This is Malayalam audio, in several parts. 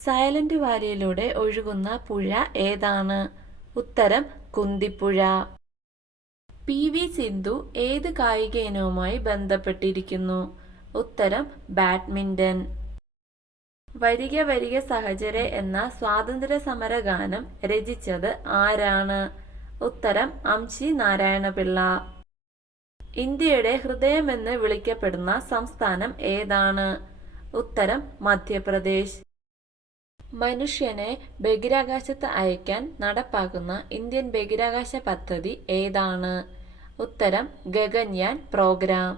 സൈലന്റ് വാലിയിലൂടെ ഒഴുകുന്ന പുഴ ഏതാണ്? ഉത്തരം കുന്തിപ്പുഴ. PV സിന്ധു ഏത് കായിക ഇനവുമായി ബന്ധപ്പെട്ടിരിക്കുന്നു? ഉത്തരം ബാഡ്മിന്റൺ. വരിക വരിക സഹചരെ എന്ന സ്വാതന്ത്ര്യ സമര ഗാനം രചിച്ചത് ആരാണ്? ഉത്തരം അംശി നാരായണപിള്ള. ഇന്ത്യയുടെ ഹൃദയമെന്ന് വിളിക്കപ്പെടുന്ന സംസ്ഥാനം ഏതാണ്? ഉത്തരം മധ്യപ്രദേശ്. മനുഷ്യനെ ബഹിരാകാശത്ത് അയക്കാൻ നടപ്പാക്കുന്ന ഇന്ത്യൻ ബഹിരാകാശ പദ്ധതി ഏതാണ്? ഉത്തരം ഗഗൻയാൻ പ്രോഗ്രാം.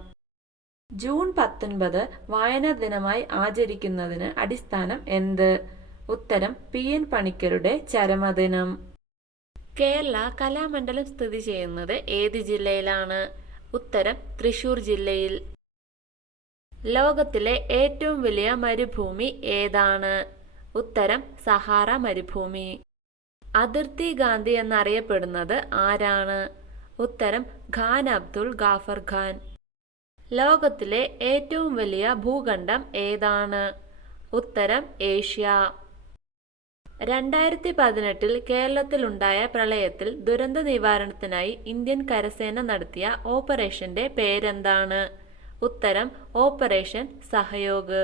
ജൂൺ 19 വായനാ ദിനമായി ആചരിക്കുന്നതിന് അടിസ്ഥാനം എന്ത്? ഉത്തരം PN പണിക്കരുടെ ചരമദിനം. കേരള കലാമണ്ഡലം സ്ഥിതി ചെയ്യുന്നത് ഏത് ജില്ലയിലാണ്? ഉത്തരം തൃശൂർ ജില്ലയിൽ. ലോകത്തിലെ ഏറ്റവും വലിയ മരുഭൂമി ഏതാണ്? ഉത്തരം സഹാറ മരുഭൂമി. അതിർത്തി ഗാന്ധി എന്നറിയപ്പെടുന്നത് ആരാണ്? ഉത്തരം ഖാൻ അബ്ദുൾ ഗാഫർ ഖാൻ. ലോകത്തിലെ ഏറ്റവും വലിയ ഭൂഖണ്ഡം ഏതാണ്? ഉത്തരം ഏഷ്യ. 2018 കേരളത്തിലുണ്ടായ പ്രളയത്തിൽ ദുരന്ത നിവാരണത്തിനായി ഇന്ത്യൻ കരസേന നടത്തിയ ഓപ്പറേഷന്റെ പേരെന്താണ്? ഉത്തരം ഓപ്പറേഷൻ സഹയോഗ്.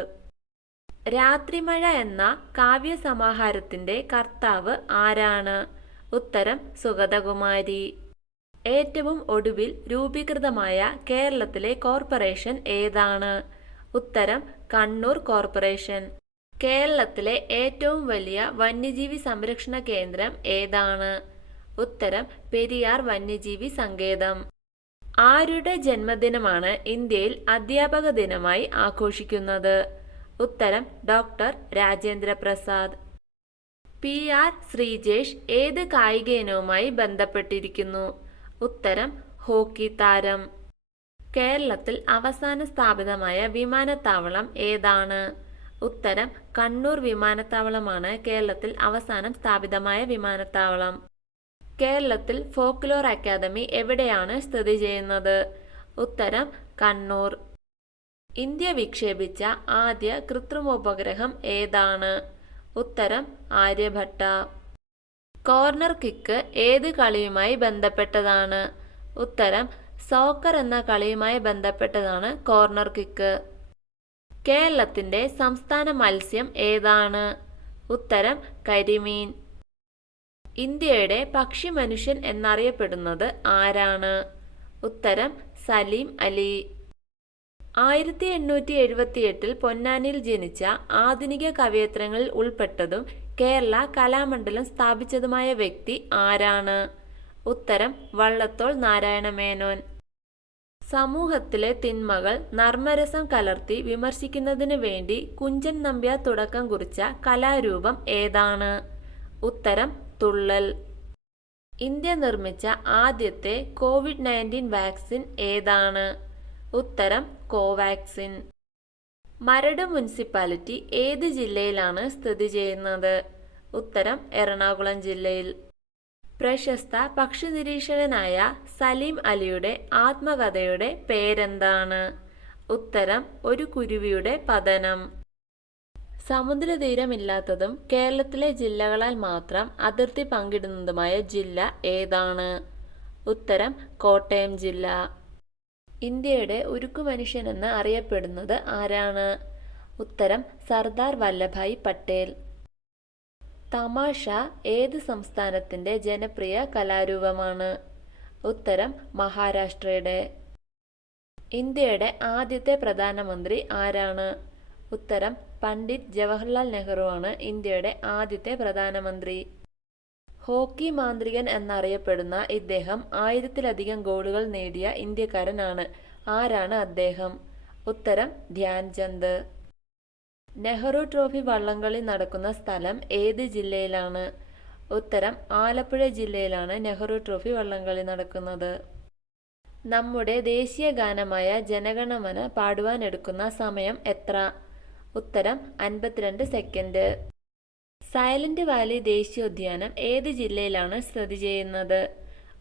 രാത്രിമഴ എന്ന കാവ്യസമാഹാരത്തിന്റെ കർത്താവ് ആരാണ്? ഉത്തരം സുഗതകുമാരി. ഏറ്റവും ഒടുവിൽ രൂപീകൃതമായ കേരളത്തിലെ കോർപ്പറേഷൻ ഏതാണ്? ഉത്തരം കണ്ണൂർ കോർപ്പറേഷൻ. കേരളത്തിലെ ഏറ്റവും വലിയ വന്യജീവി സംരക്ഷണ കേന്ദ്രം ഏതാണ്? ഉത്തരം പെരിയാർ വന്യജീവി സങ്കേതം. ആരുടെ ജന്മദിനമാണ് ഇന്ത്യയിൽ അധ്യാപക ദിനമായി ആഘോഷിക്കുന്നത്? ഉത്തരം ഡോക്ടർ രാജേന്ദ്ര പ്രസാദ്. PR ശ്രീജേഷ് ഏത് കായിക ഇനവുമായി ബന്ധപ്പെട്ടിരിക്കുന്നു? ഉത്തരം ഹോക്കി താരം. കേരളത്തിൽ അവസാന സ്ഥാപിതമായ വിമാനത്താവളം ഏതാണ്? ഉത്തരം കണ്ണൂർ വിമാനത്താവളമാണ് കേരളത്തിൽ അവസാനം സ്ഥാപിതമായ വിമാനത്താവളം. കേരളത്തിൽ ഫോക്ലോർ അക്കാദമി എവിടെയാണ് സ്ഥിതി ചെയ്യുന്നത്? ഉത്തരം കണ്ണൂർ. ഇന്ത്യ വിക്ഷേപിച്ച ആദ്യ കൃത്രിമോപഗ്രഹം ഏതാണ്? ഉത്തരം ആര്യഭട്ട. കോർണർ കിക്ക് ഏത് കളിയുമായി ബന്ധപ്പെട്ടതാണ്? ഉത്തരം സോക്കർ എന്ന കളിയുമായി ബന്ധപ്പെട്ടതാണ് കോർണർ കിക്ക്. കേരളത്തിന്റെ സംസ്ഥാന മത്സ്യം ഏതാണ്? ഉത്തരം കരിമീൻ. ഇന്ത്യയുടെ പക്ഷി മനുഷ്യൻ എന്നറിയപ്പെടുന്നത് ആരാണ്? ഉത്തരം സലീം അലി. 1878 പൊന്നാനിയിൽ ജനിച്ച ആധുനിക കവയിത്രികളിൽ ഉൾപ്പെട്ടതും കേരള കലാമണ്ഡലം സ്ഥാപിച്ചതുമായ വ്യക്തി ആരാണ്? ഉത്തരം വള്ളത്തോൾ നാരായണ മേനോൻ. സമൂഹത്തിലെ തിന്മകൾ നർമ്മരസം കലർത്തി വിമർശിക്കുന്നതിനു വേണ്ടി കുഞ്ചൻ നമ്പ്യാർ തുടക്കം കുറിച്ച കലാരൂപം ഏതാണ്? ഉത്തരം തുള്ളൽ. ഇന്ത്യ നിർമ്മിച്ച ആദ്യത്തെ COVID-19 വാക്സിൻ ഏതാണ്? ഉത്തരം കോവാക്സിൻ. മരട് മുനിസിപ്പാലിറ്റി ഏത് ജില്ലയിലാണ് സ്ഥിതി ചെയ്യുന്നത്? ഉത്തരം എറണാകുളം ജില്ലയിൽ. പ്രശസ്ത പക്ഷി നിരീക്ഷകനായ സലീം അലിയുടെ ആത്മകഥയുടെ പേരെന്താണ്? ഉത്തരം ഒരു കുരുവിയുടെ പതനം. സമുദ്രതീരമില്ലാത്തതും കേരളത്തിലെ ജില്ലകളാൽ മാത്രം അതിർത്തി പങ്കിടുന്നതുമായ ജില്ല ഏതാണ്? ഉത്തരം കോട്ടയം ജില്ല. ഇന്ത്യയുടെ ഉരുക്കു മനുഷ്യനെന്ന് അറിയപ്പെടുന്നത് ആരാണ്? ഉത്തരം സർദാർ വല്ലഭായ് പട്ടേൽ. തമാഷ ഏത് സംസ്ഥാനത്തിന്റെ ജനപ്രിയ കലാരൂപമാണ്? ഉത്തരം മഹാരാഷ്ട്രയുടെ. ഇന്ത്യയുടെ ആദ്യത്തെ പ്രധാനമന്ത്രി ആരാണ്? ഉത്തരം പണ്ഡിറ്റ് ജവഹർലാൽ നെഹ്റു ആണ് ഇന്ത്യയുടെ ആദ്യത്തെ പ്രധാനമന്ത്രി. ഹോക്കി മാന്ത്രികൻ എന്നറിയപ്പെടുന്ന ഇദ്ദേഹം 1000-ലധികം ഗോളുകൾ നേടിയ ഇന്ത്യക്കാരനാണ്. ആരാണ് അദ്ദേഹം? ഉത്തരം ധ്യാൻചന്ദ്. നെഹ്റു ട്രോഫി വള്ളംകളി നടക്കുന്ന സ്ഥലം ഏത് ജില്ലയിലാണ്? ഉത്തരം ആലപ്പുഴ ജില്ലയിലാണ് നെഹ്റു ട്രോഫി വള്ളംകളി നടക്കുന്നത്. നമ്മുടെ ദേശീയ ഗാനമായ ജനഗണമന പാടുവാൻ എടുക്കുന്ന സമയം എത്ര? ഉത്തരം 52 സെക്കൻഡ്. സൈലന്റ് വാലി ദേശീയോദ്യാനം ഏത് ജില്ലയിലാണ് സ്ഥിതി ചെയ്യുന്നത്?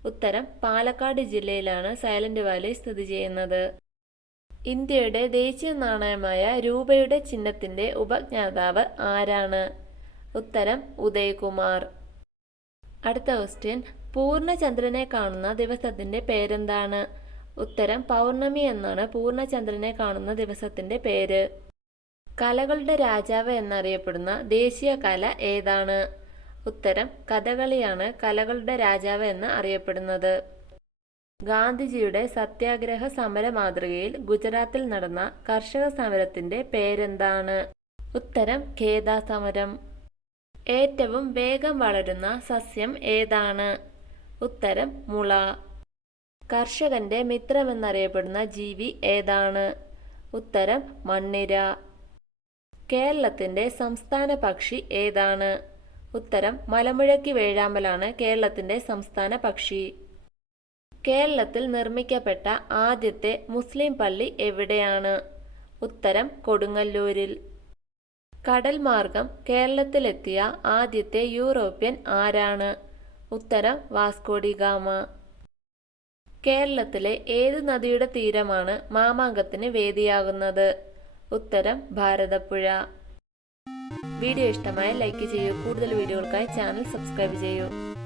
ഉത്തരം പാലക്കാട് ജില്ലയിലാണ് സൈലന്റ് വാലി സ്ഥിതി ചെയ്യുന്നത്. ഇന്ത്യയുടെ ദേശീയ നാണയമായ രൂപയുടെ ചിഹ്നത്തിന്റെ ഉപജ്ഞാതാവ് ആരാണ്? ഉത്തരം ഉദയകുമാർ. അടുത്ത ക്വസ്റ്റ്യൻ, പൂർണ്ണചന്ദ്രനെ കാണുന്ന ദിവസത്തിന്റെ പേരെന്താണ്? ഉത്തരം പൗർണമി എന്നാണ് പൂർണ്ണചന്ദ്രനെ കാണുന്ന ദിവസത്തിന്റെ പേര്. കലകളുടെ രാജാവ് എന്നറിയപ്പെടുന്ന ദേശീയ കല ഏതാണ്? ഉത്തരം കഥകളിയാണ് കലകളുടെ രാജാവ് എന്ന് അറിയപ്പെടുന്നത്. ഗാന്ധിജിയുടെ സത്യാഗ്രഹ സമര മാതൃകയിൽ ഗുജറാത്തിൽ നടന്ന കർഷക സമരത്തിന്റെ പേരെന്താണ്? ഉത്തരം ഖേദ സമരം. ഏറ്റവും വേഗം വളരുന്ന സസ്യം ഏതാണ്? ഉത്തരം മുള. കർഷകന്റെ മിത്രമെന്നറിയപ്പെടുന്ന ജീവി ഏതാണ്? ഉത്തരം മണ്ണിര. കേരളത്തിന്റെ സംസ്ഥാന പക്ഷി ഏതാണ്? ഉത്തരം മലമുഴക്കി വേഴാമ്പലാണ് കേരളത്തിന്റെ സംസ്ഥാന പക്ഷി. കേരളത്തിൽ നിർമ്മിക്കപ്പെട്ട ആദ്യത്തെ മുസ്ലിം പള്ളി എവിടെയാണ്? ഉത്തരം കൊടുങ്ങല്ലൂരിൽ. കടൽ മാർഗം കേരളത്തിലെത്തിയ ആദ്യത്തെ യൂറോപ്യൻ ആരാണ്? ഉത്തരം വാസ്കോ ഡി ഗാമ. കേരളത്തിലെ ഏത് നദിയുടെ തീരമാണ് മാമാങ്കത്തിന് വേദിയാകുന്നത്? ഉത്തരം ഭാരതപ്പുഴ. വീഡിയോ ഇഷ്ടമായ ലൈക്ക് ചെയ്യൂ. കൂടുതൽ വീഡിയോകൾക്കായി ചാനൽ സബ്സ്ക്രൈബ് ചെയ്യൂ.